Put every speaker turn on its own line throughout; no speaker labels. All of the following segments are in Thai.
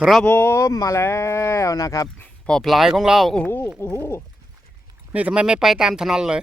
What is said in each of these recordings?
ครับผมมาแล้วนะครับพอพลายของเราโอ้โหโอ้โหนี่ทำไมไม่ไปตามถนนเลย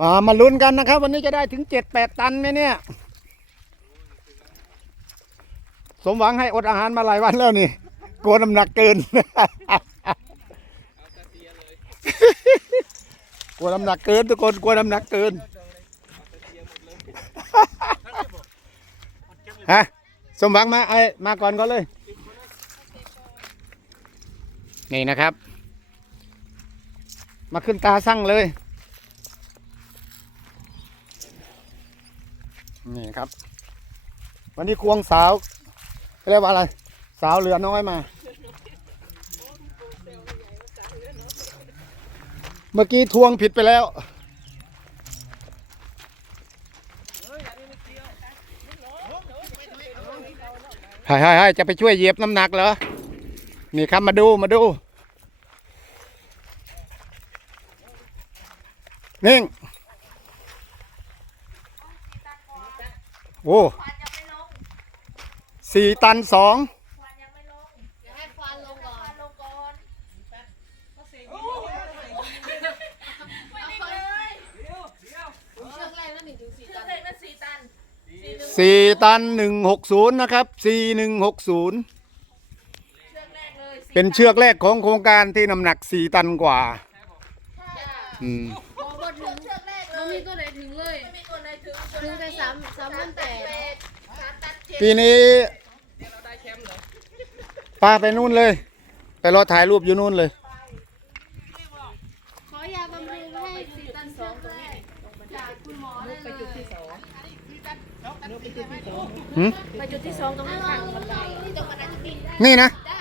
อ่ามาลุ้นกันนะครับ วันนี้จะได้ถึงเจ็ดแปดตันไหมเนี่ย สมหวังให้อดอาหารมาหลายวันแล้วนี่กลัวน้ำหนักเกินกลัวน้ำหนักเกินทุกคนกลัวน้ำหนักเกิน ฮะสมหวังมาไอ้มาก่อนก็เลย นี่นะครับ มาขึ้นตาสั่งเลย นี่ครับ วันนี้ควงสาวเรียกว่าอะไร สาวเหลือน้อยมา เมื่อกี้ทวงผิดไปแล้ว ให้ให้ให้จะไปช่วยเหยียบน้ำหนักเหรอ นี่ครับมาดูมาดู นิ่ง โอ้สี่ตันสอง
ตันหนึ่ง
หกศูนย์นะครับสี่หนึ่งหกศูนย์
เชือกแรกเลยสี่
เป็นเชือกแรกของโครงการที่น้ำหนักสี่ตันกว่า
จ้า
อืม
บอกว่าถึงเชือกแรกเล
มัน
ย
มีตัวไหนถึงเลย
ไม่มีตัวไหนถึง
ถึงแต่สามสามพันแปด
สามตันเจ็ด
ปีนี้ป้าไปนู่นเลย ไปรอถ่ายรูปอยู่นู่นเลย
ขอยาบำรุงให้สี่ตันสองตรงนี้จากคุณหมอได้เลย
หืม
ไปจุดที่สองตรงนี้ค่ะบันได
ที่ตรงบันไดจะกินได้
นี่นะ
จ้า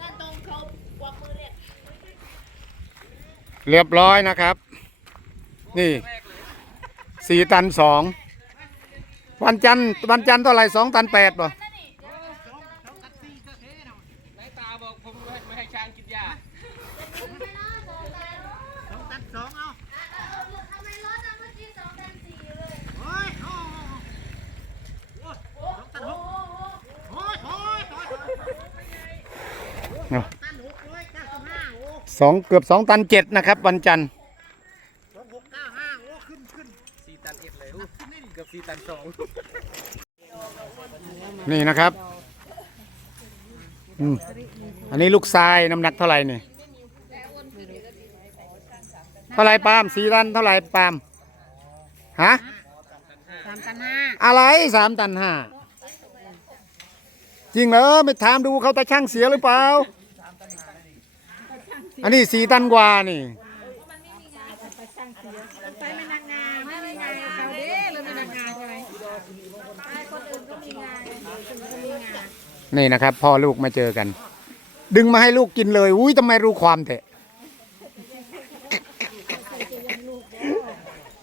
นั่นตรงเขากวักมือเรียก
เรียบร้อยนะครับ นี่สี่ตันสองวันจันทร์วันจันทร์เท่าไหร่สองตันแปดป่ะ
นายตาบอกผมไม่ให้ไม่ให้ช้างกินหญ้า
ทำไมรถอะเมื่อกี้สองตันสี่เลย
สองเกือบสองตันเจ็ดนะครับ วันจันทร์
สี่ตันเอ็ดเลยอู้เกือบสี่ตันสอง
นี่นะครับอืมอันนี้ลูกทรายน้ำหนักเท่าไหร่นี่เท่าไหร่ปาล์มสี่ตันเท่าไหร่ปาล์มฮะ
สามตันห้า
อะไรสามตันห้าจริงเหรอไม่ถามดูเขาตาช่างเสียหรือเปล่า อันนี้สี่ตันกว่านี่
ไปไม่นางงามไม่มีงานเขาเด้เลยไม่นางงานใช่ไหมไปคนอื่นก็มีงานคนอื่นก็มีงาน
นี่นะครับพ่อลูกมาเจอกัน ดึงมาให้ลูกกินเลย อุ้ยทำไมรู้ความเถอะ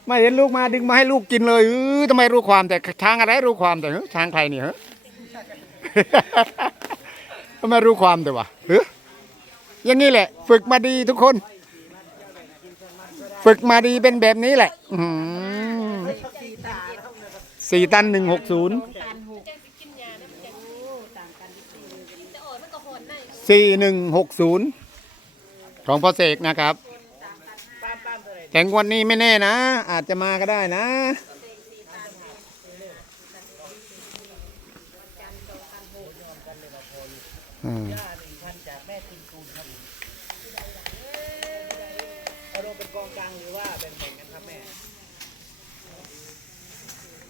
ไม่เห็นลูกมาดึงมาให้ลูกกินเลยเออทำไมรู้ความแต่ช้างอะไรรู้ความแต่เฮ้ยช้างใครนี่เหรอทำไมรู้ความแต่วะเฮ้ย อย่างนี้แหละ ฝึกมาดีทุกคน ฝึกมาดีเป็นแบบนี้แหละสี่ตันหนึ่งหกศูนย์สี่หนึ่งหกศูนย์ของพ่อเสกนะครับแต่งวันนี้ไม่แน่นะ อาจจะมาก็ได้นะอืม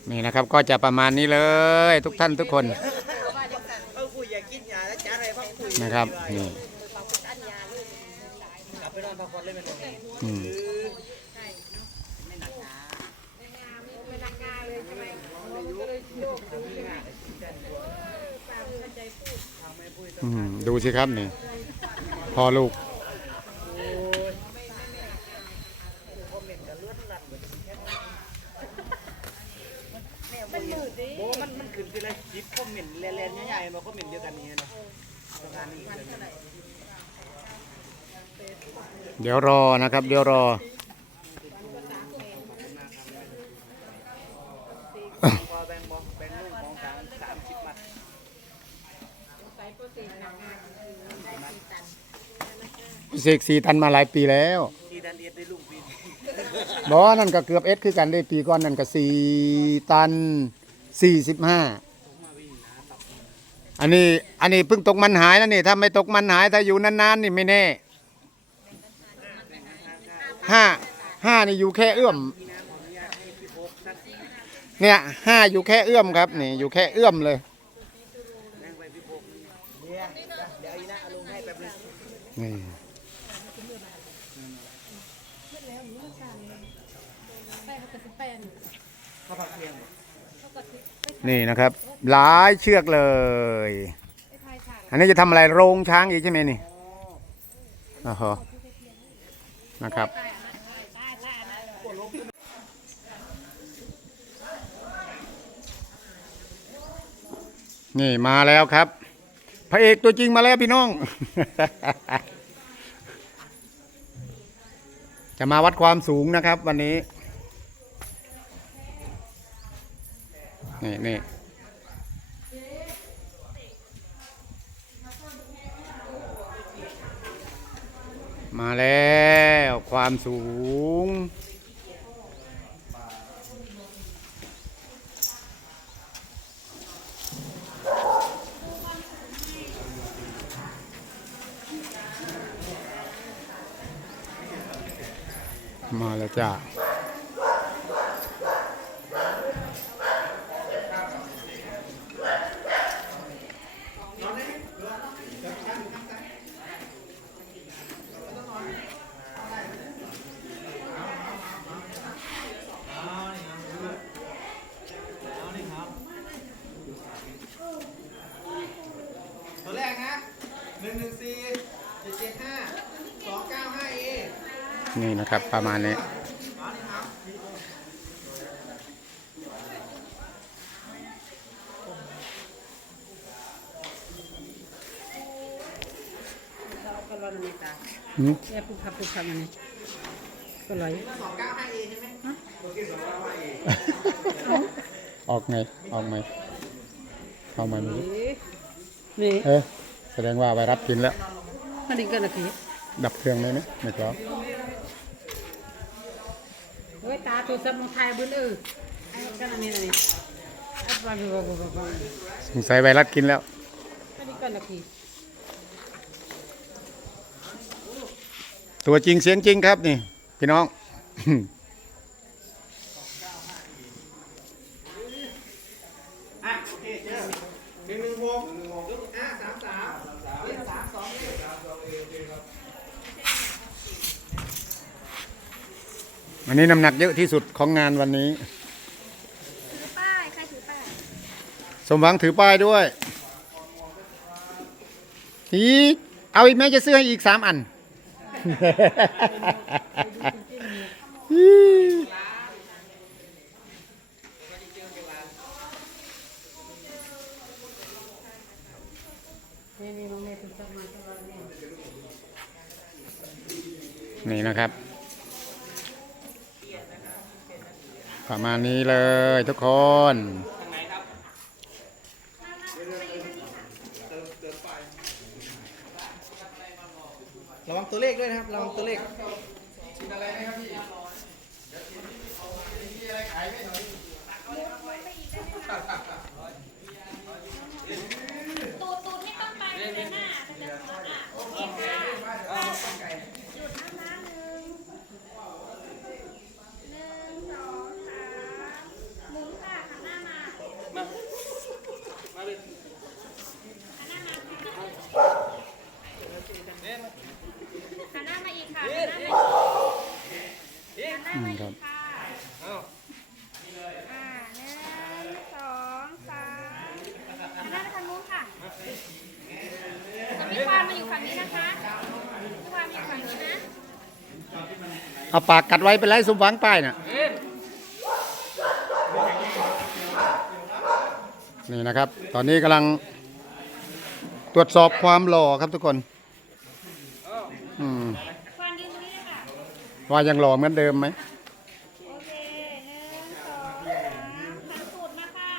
นี่นะครับก็จะประมาณนี้เลย ทุกท่านทุกคน
เออคุยอย่ากินหญ้าแล้วจ้าอะไรพักคุย
นะครับนี่
กลับไปนอนพักผ่อนเลยมัน
อืมอืมดูสิครับนี่พ่อลูก
โอ้มันมันขึ้นไปเลยจิบคอมเมนต์แลนๆใหญ่ๆมาคอมเมนต์เดียวกันนี่เนาะประมาณนี้
เดี๋ยวรอนะครับ เดี๋ยวรอ เสกสี่ตันมาหลายปีแล้ว
ทีดันเอ็ดได้ลูกปีน
บอกว่านั่นก็เกือบเอสคือกันได้ปีก่อนนั่นก็สี่ตันสี่สิบห้าอันนี้อันนี้เพิ่งตกมันหายแล้วนี่ ถ้าไม่ตกมันหายถ้าอยู่นานๆนี่ไม่แน่ ห้าห้านี่อยู่แค่เอื้อม เนี่ยห้าอยู่แค่เอื้อมครับนี่อยู่แค่เอื้อมเลย
นี่
นี่นะครับ หลายเชือกเลย
อัน
นี้จะทำอะไรโรงช้างอีกใช่ไหมนี่อ้โหนะครับ
ใต้อันนั้นใต้ใต้อันนั้น
นี่มาแล้วครับ พระเอกตัวจริงมาแล้วพี่น้อง จะมาวัดความสูงนะครับ วันนี้ นี่นี่มาแล้วความสูง มาแล้วจ้า
ตัวแรกนะหนึ่งหนึ่งสี่เจ็ดเจ็ดห้าสองเก้าห้าเอ
นี่นะครับประมาณนี้
ก็ร้อนในตา
หืม
แค่ปุ๊บพับปุ๊บพับมันนี่ก็ลอย
สองเก้าห้าเอใช่ไหม
ออกไงออกไหมเข้ามาไม่รู้
นี่
เออแสดงว่าไวรัสกินแล้ว
มันนี่ก็นาที
ดับเครื่องเลยนะไม่ครับ
โอ้ยตาตัวซับ ลงไทยบุญเออกันนนี้นะนี่อัดวางอยู่บ่บ่บ่
สงสัยไวรัสกินแล้วตัวจริงเสียงจริงครับนี่ พี่น้อง
อะโอเคเจอหนึ่งหนึ่งหกหนึ่งหกอะสามสามเลขสามสองเลข
อันนี้น้ำหนักเยอะที่สุดของงานวันนี้
ถือป้าย ใครถือป้าย
สมหวังถือป้ายด้วย อีกเอาอีกไหมจะซื้อให้อีกสามอันอีก
นี่นี่น้องเมย์ตัวซับมันตัวนี้
นี่นะครับ ประมาณนี้เลยทุกคน
ระวังตัวเลขด้วยนะครับระวังตัวเลข
ตูดตูดไม่ต้องไปไม่เป็นหน้าเป็นแต่หัวอะโอเคค่ะหยุดนะคะหนึ่งหนึ่งสองสามหมุนค่ะหันหน้ามา
มา มาเลย
หันหน้ามาหันหน้ามาอีกค่ะหันหน้ามาอีกหันหน้ามา
อืมครับ
อีกค่ะ
เอา
อ่าหนึ่งสองสามหันหน้าไปทางนู้นค่ะ พี่ควานมาอยู่ฝั่งนี้นะคะพี่ควานมาอยู่ฝั่งนี้นะ
เอาปากกัดไว้เป็นไรสมหวังป้ายน่ะนี่นะครับ ตอนนี้กำลังตรวจสอบความหล่อครับทุกคนอืม
ควานยืนตรงนี้เลยค่ะ
ว่ายังหล่อเหมือนเดิมไหม
โอเคหนึ่งสองสามหันตูดมาค่ะ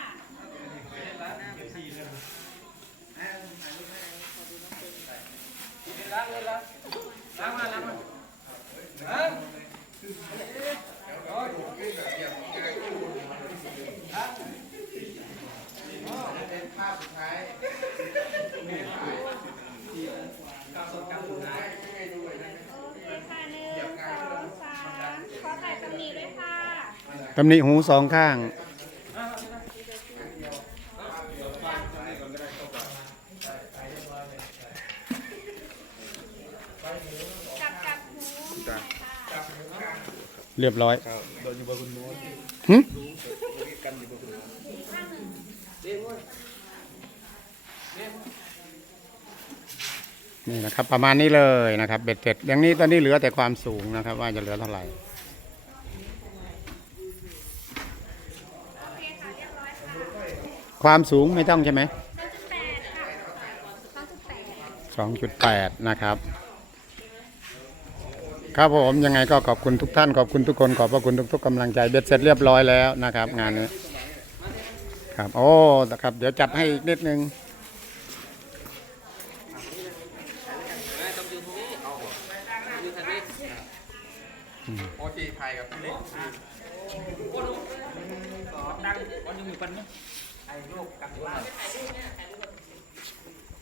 ตำหนิหูสองข้าง เรียบร้อยหึ
นี่นะ
ครับ ประมาณนี้เลยนะครับ เบ็ดเสร็จอย่างนี้ตอนนี้เหลือแต่ความสูงนะครับ ว่าจะเหลือเท่าไหร่
โอเคค่ะเรียบร้อย ค
วามสูงไม่ต้องใช่ไหม
สองจุดแปดค่ะสองจุดแปด
2.8นะครับ ครับผมยังไงก็ขอบคุณทุกท่านขอบคุณทุกคนขอบพระคุณทุกๆกำลังใจเบ็ดเสร็จเรียบร้อยแล้วนะครับ งานนี้ครับโอ้นะครับ เดี๋ยวจัดให้อีกนิดนึง
โอเคไทยกับพี่เล็กดังวันยังมีปันเนี่ย ไอ้โยกกันล่าง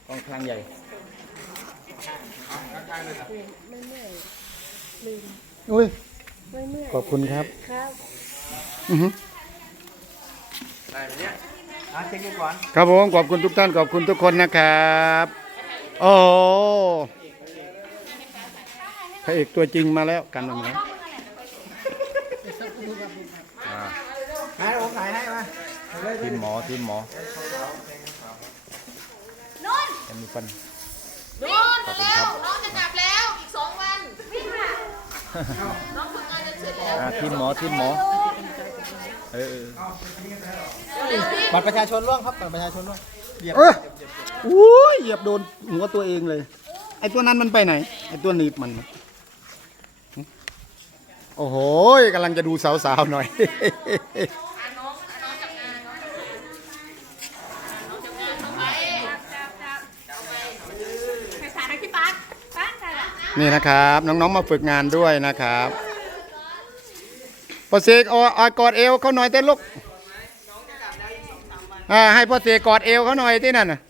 กองคลังใหญ่เอาข้างๆเลยครับ
อุ้ยขอบคุณครับ
ครับ
อือฮึ
ได้ไหมเนี่ยอะเช็คดูก่อน
ครับผมขอบคุณทุกท่านขอบคุณทุกคนนะครับโอ้โหพระเอกตัวจริงมาแล้วกันมาแล้ว
ให้ผมถ่ายให้มา ทีมหมอทีมหมอ
นุ่น
จะมีปัน
นู่นเร็วน้องจะกลับแล้วอีกสองวัน
วิ่งค่ะ
น้องฝึกงานจะเสร็จแล้ว
อ่าทีมหมอทีมหมอเออบัตรประชาชนร่วงครับบัตรประชาชนร่วงเหยียบ
เอออุ้ยเหยียบโดนหัวตัวเองเลย ไอ้ตัวนั้นมันไปไหน ไอ้ตัวหนีบมัน โอ้โหกำลังจะดูสาวๆหน่อย
จับจับจับไปถ่ายให้พี่ปั๊กปั๊กถ่ายละ
นี่นะครับ น้องๆมาฝึกงานด้วยนะครับพ่อเสกเออกอดเอวเขาหน่อยเต้นลูกให้พ่อเสกกอดเอวเขาหน่อยที่นั่นนะ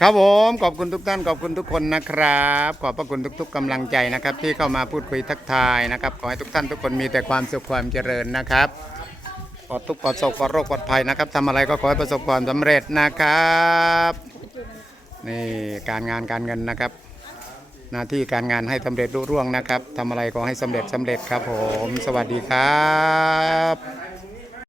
ครับผมขอบคุณทุกท่านขอบคุณทุกคนนะครับ ขอบพระคุณทุก ๆกำลังใจนะครับ ที่เข้ามาพูดคุยทักทายนะครับขอให้ทุกท่านทุกคนมีแต่ความสุขความเจริญนะครับปลอดทุกข์ปลอดโศกปลอดโรคปลอดภัยนะครับทำอะไรก็ขอให้ประสบความสำเร็จนะครับ นี่การงานการเงินนะครับ หน้าที่การงานให้สำเร็จรุ่ร่วงนะครับทำอะไรก็ให้สำเร็จสำเร็จครับผม สวัสดีครับ